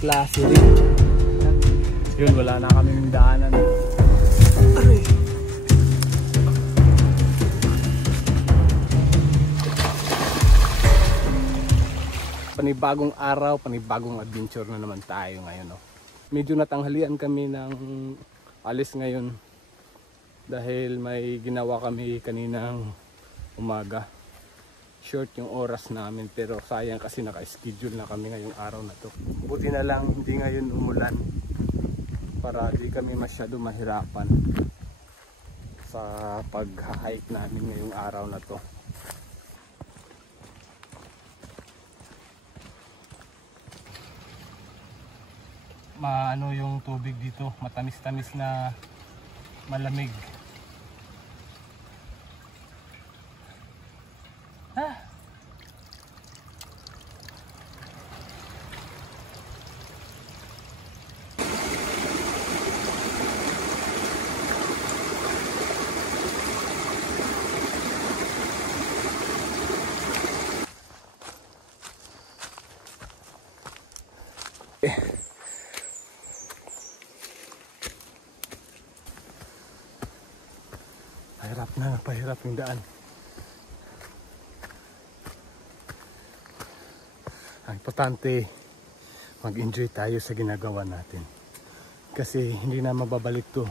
klase rin. Yun, wala na kaming daanan. Aray. Panibagong araw, panibagong adventure na naman tayo ngayon. No? Medyo natanghalian kami ng alis ngayon dahil may ginawa kami kaninang umaga. Short yung oras namin pero sayang kasi naka-schedule na kami ngayong araw na to. Buti na lang hindi ngayon umulan para di kami masyado mahirapan sa pag-hike namin ngayong araw na to. Maano yung tubig dito, matamis-tamis na malamig. Pahirap yung daan. Ang importante, mag-enjoy tayo sa ginagawa natin. Kasi hindi na mababalik to.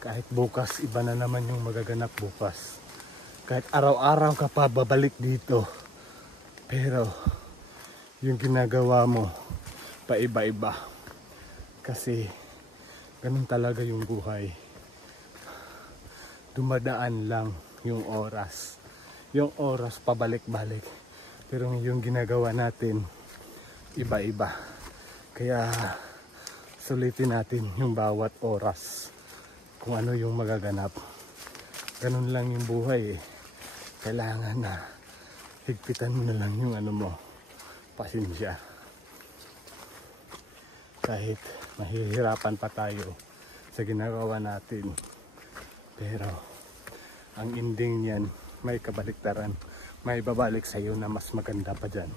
Kahit bukas, iba na naman yung magaganap bukas. Kahit araw-araw ka pa babalik dito. Pero, yung ginagawa mo, paiba-iba. Kasi, ganun talaga yung buhay. Dumadaan lang yung oras. Yung oras pabalik-balik. Pero yung ginagawa natin, iba-iba. Kaya sulitin natin yung bawat oras. Kung ano yung magaganap. Ganun lang yung buhay eh. Kailangan na higpitan mo na lang yung ano mo. Pasensya. Kahit mahihirapan pa tayo sa ginagawa natin. Pero ang ending niyan may kabaliktaran, may babalik sa iyo na mas maganda pa dyan.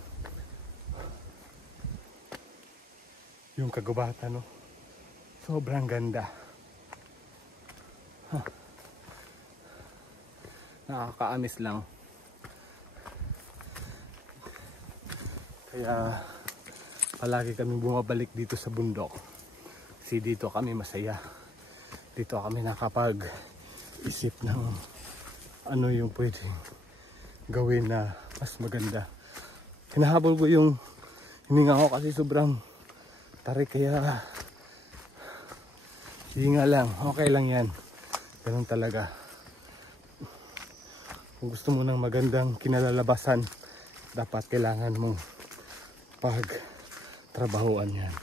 Yung kagubatan, no? Sobrang ganda. Nakakaamis lang. Kaya palagi kami bumabalik dito sa bundok. Kasi dito kami masaya. Dito kami isip ng ano yung pwede gawin na mas maganda. Hinahabol ko yung hininga ko kasi sobrang tarik kaya hinga lang, okay lang yan. Ganun talaga. Kung gusto mo ng magandang kinalalabasan, dapat kailangan mong pagtrabahuan yan.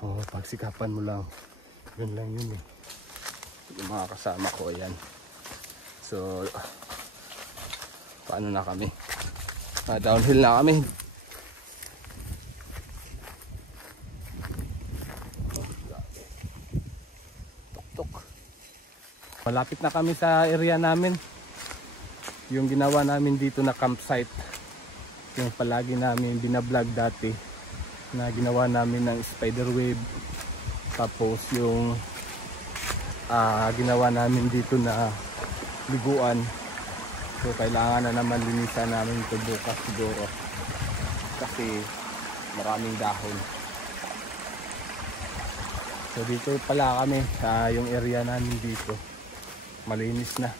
O pagsikapan mo lang. Yun lang yun eh. Yung mga kasama ko, ayan. So, paano na kami? Downhill na kami. Tok-tok. Malapit na kami sa area namin. Yung ginawa namin dito na campsite. Yung palagi namin binablog dati. Na ginawa namin ng spider web. Tapos yung ginawa namin dito na liguan. So kailangan na naman linisan namin ito bukas siguro. Kasi maraming dahon. So dito pala kami sa yung area namin dito. Malinis na.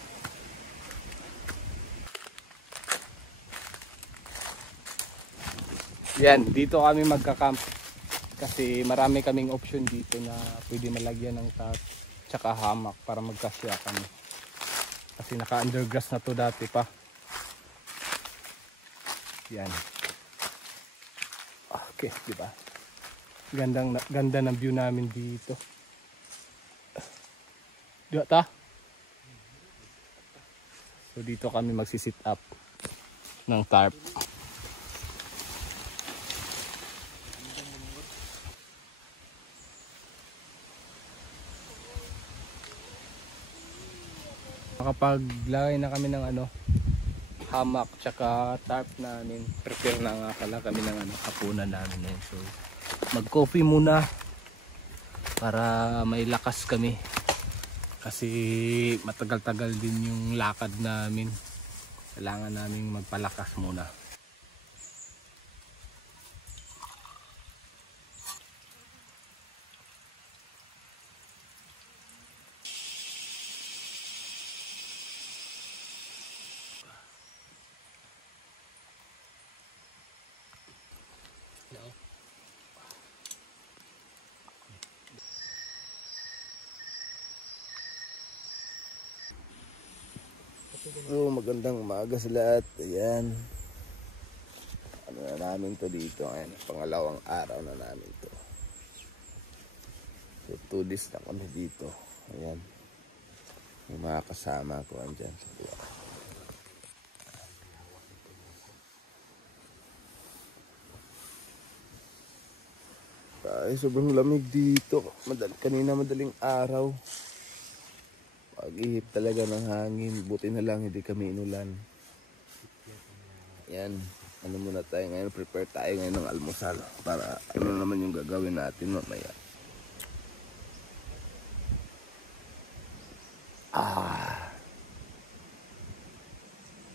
Yan, dito kami magka-camp. Kasi marami kaming option dito na pwede malagyan ng tarp tsaka hamak para magkasya kami. Kasi naka-undergrass na to dati pa. Yan. Okay, di ba? Ganda ng view namin dito. Diba ta? So dito kami magsi-sit up ng tarp. Nakapaglagay na kami ng hamak tsaka tarp namin. Prepare na nga pala kami ng hapunan namin. So mag-coffee muna para may lakas kami. Kasi matagal-tagal din yung lakad namin. Kailangan namin magpalakas muna. Magandang umaga sa lahat. Ayan. Ano na namin to dito. Ayan, pangalawang araw na namin to. So 2 days na kami dito. Ayan. May mga kasama ko andyan sa tuwa. Ay, sobrang lamig dito. Kanina madaling araw. Pag-ihip talaga ng hangin. Buti na lang hindi kami inulan. Yan. Ano muna tayo ngayon? Prepare tayo ngayon ng almusal. Para ano naman yung gagawin natin mamaya.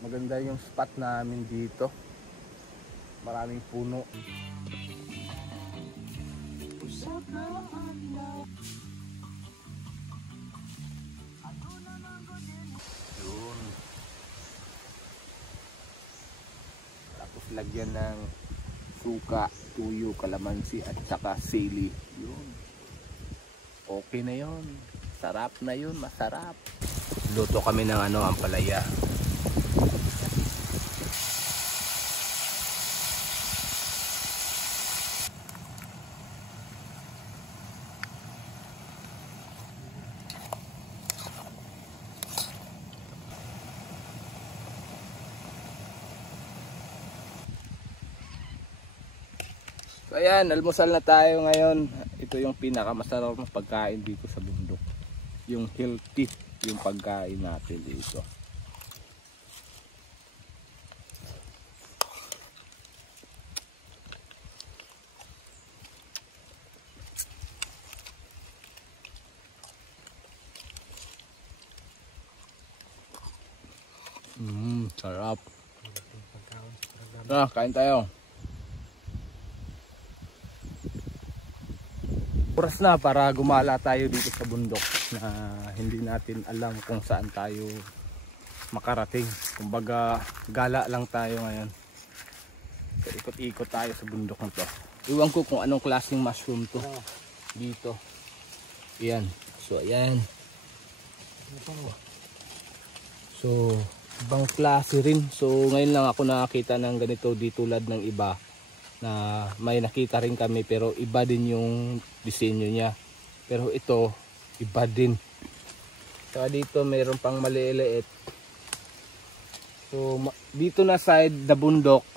Maganda yung spot namin dito. Maraming puno. Yun. Tapos lagyan ng suka, tuyo, kalamansi at saka sili. Yun. Okay na yun. Sarap na yun, masarap. Luto kami ng ampalaya. So ayan, almusal na tayo ngayon. Ito yung pinakamasarap na pagkain dito sa bundok. Yung healthy yung pagkain natin dito. Sarap. Kain tayo. Oras na para gumala tayo dito sa bundok na hindi natin alam kung saan tayo makarating. Kumbaga gala lang tayo ngayon. So, ikot-ikot tayo sa bundok na to. Iwan ko kung anong klaseng mushroom to dito. Ayan. So ayan. So ibang klase rin. So ngayon lang ako nakakita ng ganito di tulad ng iba. Na may nakita rin kami pero iba din yung disenyo niya, pero ito iba din. Saka dito mayroon pang maliliit. So dito na side the bundok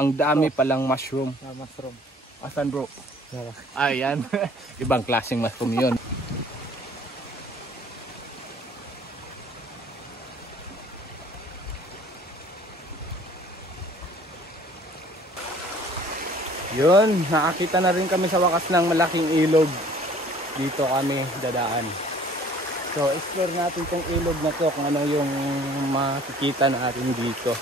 ang dami palang mushroom. Mushroom. Asan bro? Ayan. Ibang klaseng mushroom yun. Yun, nakakita na rin kami sa wakas ng malaking ilog. Dito kami dadaan. So, explore natin tong ilog na to kung ano yung makikita natin dito.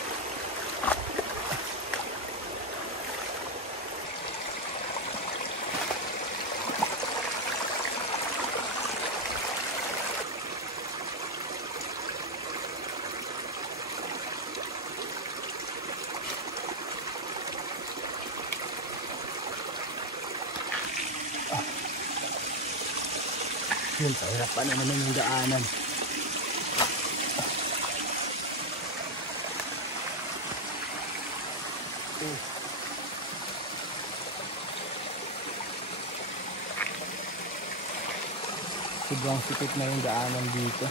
Yun, pahirapan na naman yung daanan. Sobrang sikip na yung daanan dito.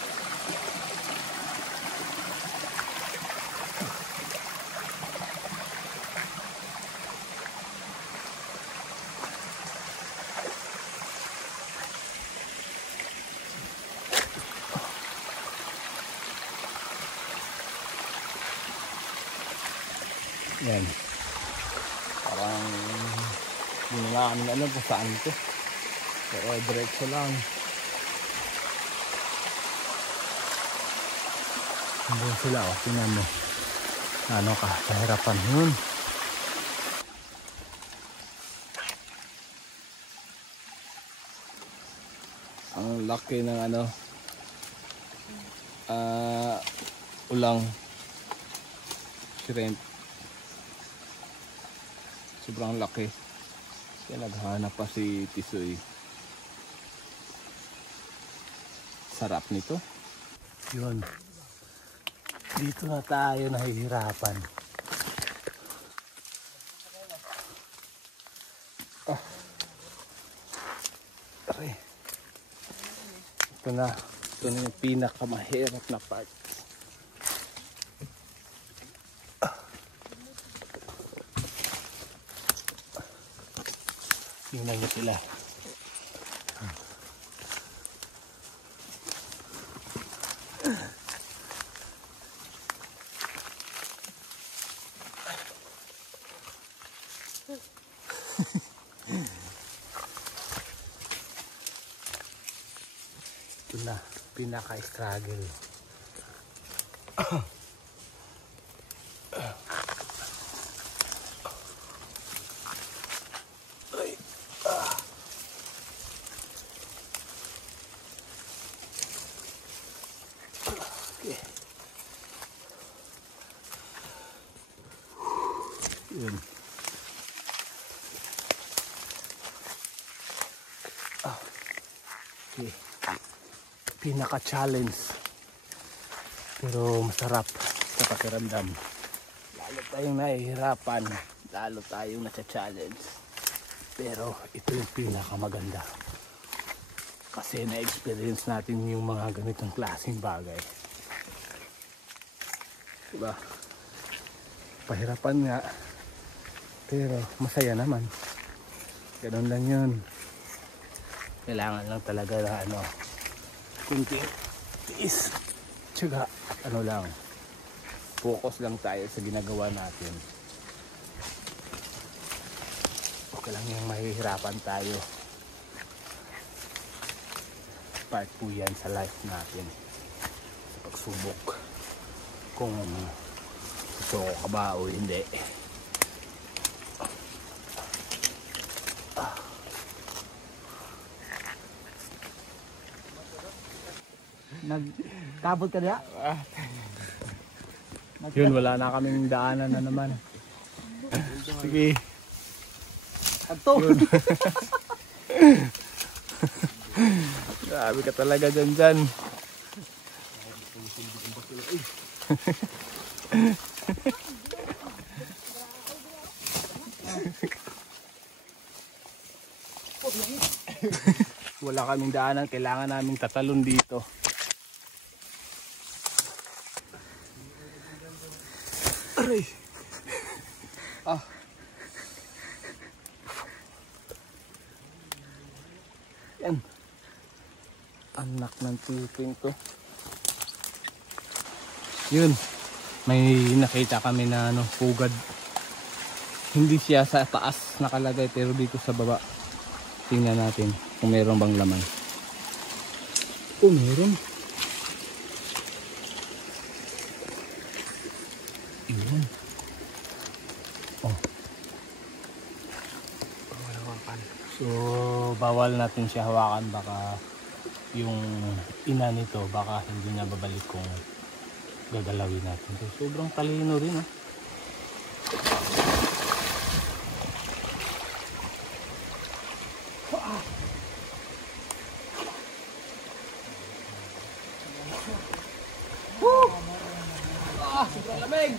Yan. Parang Hindi na namin alam kung saan ito. Pero diretso lang. Hindi sila, o. Tingnan mo. Ano ka, kahirapan yun. Ang laki ng ano, ulang shrimp. Sobrang laki. Kaya naghahanap pa si Tisoy. Sarap nito. Yun. Dito na tayo nahihirapan. Aray. Ito na yung pinakamahirap na part. Tingnan niyo sila. Ito na, pinaka-struggle. Yun. Okay. Pinaka-challenge. Pero masarap sa pakiramdam. Lalo tayong nahihirapan. Lalo tayong nasa-challenge. Pero ito yung pinakamaganda. Kasi na-experience natin yung mga ganitong klaseng bagay. Diba? Pahirapan nga. Pero masaya naman. Ganun lang yun. Kailangan lang talaga na ano, kunting tiis. Tsaga, ano lang, focus lang tayo sa ginagawa natin. Okay lang yung mahihirapan tayo. Part po yan sa life natin. Sa pagsubok. Kung gusto ko ka ba o hindi. Nagkabot ka diya? Yun, wala na kaming daanan na naman. Sige. Ato! Grabe ka talaga dyan. Wala kaming daanan, kailangan naming tatalon dito. Aray. Yan. Anak ng tiping to. Yun. May nakita kami na ano, pugad. Hindi siya sa taas nakalagay pero dito sa baba. Tingnan natin kung meron bang laman. Oh, meron. Yun. Oh. Bawal hawakan. So, bawal natin siya hawakan. Baka yung ina nito, baka hindi na babalik kung gagalawin natin. So, sobrang talino rin, oh. Sobrang lamig.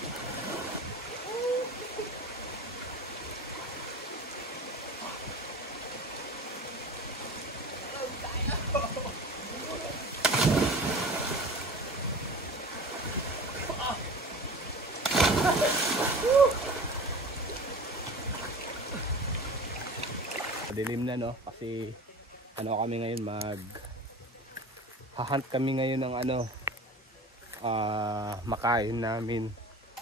Dilim na, no, kasi ano kami ngayon, hahunt kami ngayon ng ano, makain namin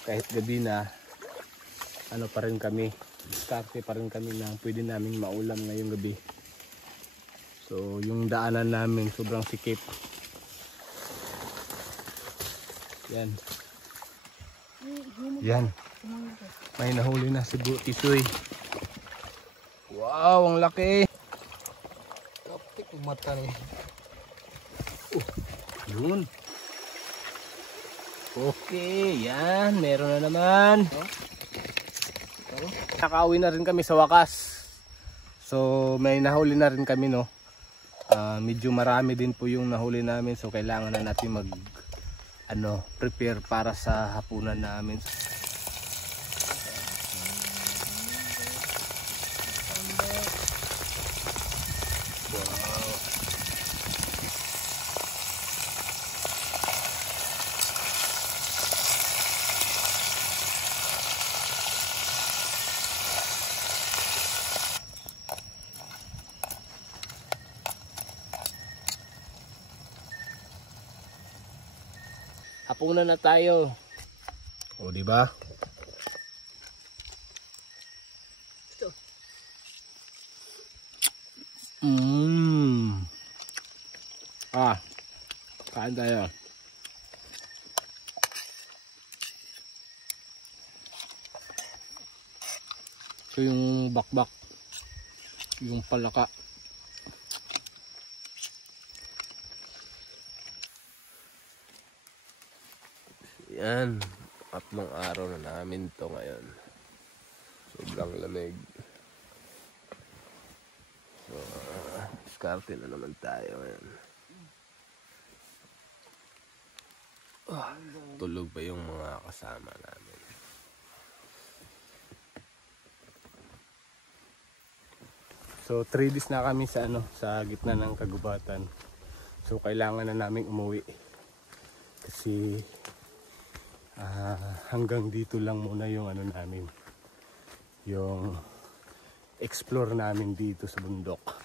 kahit gabi na, ano pa rin kami, diskarte pa rin kami na pwede naming maulam ngayong gabi. So yung daanan namin sobrang sikip. Yan. Yan. May nahuli na si Tisoy. Wow, ang laki. Kapit yung mata niya. Yun. Okay, yan. Meron na naman. Nakauwi na rin kami sa wakas. So may nahuli na rin kami, no. Medyo marami din po yung nahuli namin. So kailangan na natin prepare para sa hapunan namin. Hapunan na tayo. O, di ba? Ito. Kain tayo. Ito yung bakbak. Yung palaka. Yan, 3 araw na namin to ngayon. Sobrang lamig. So, diskarte na naman tayo ngayon. Tulog pa yung mga kasama namin. So 3 days na kami sa gitna ng kagubatan. So kailangan na naming umuwi. Kasi hanggang dito lang muna yung namin, yung explore namin dito sa bundok.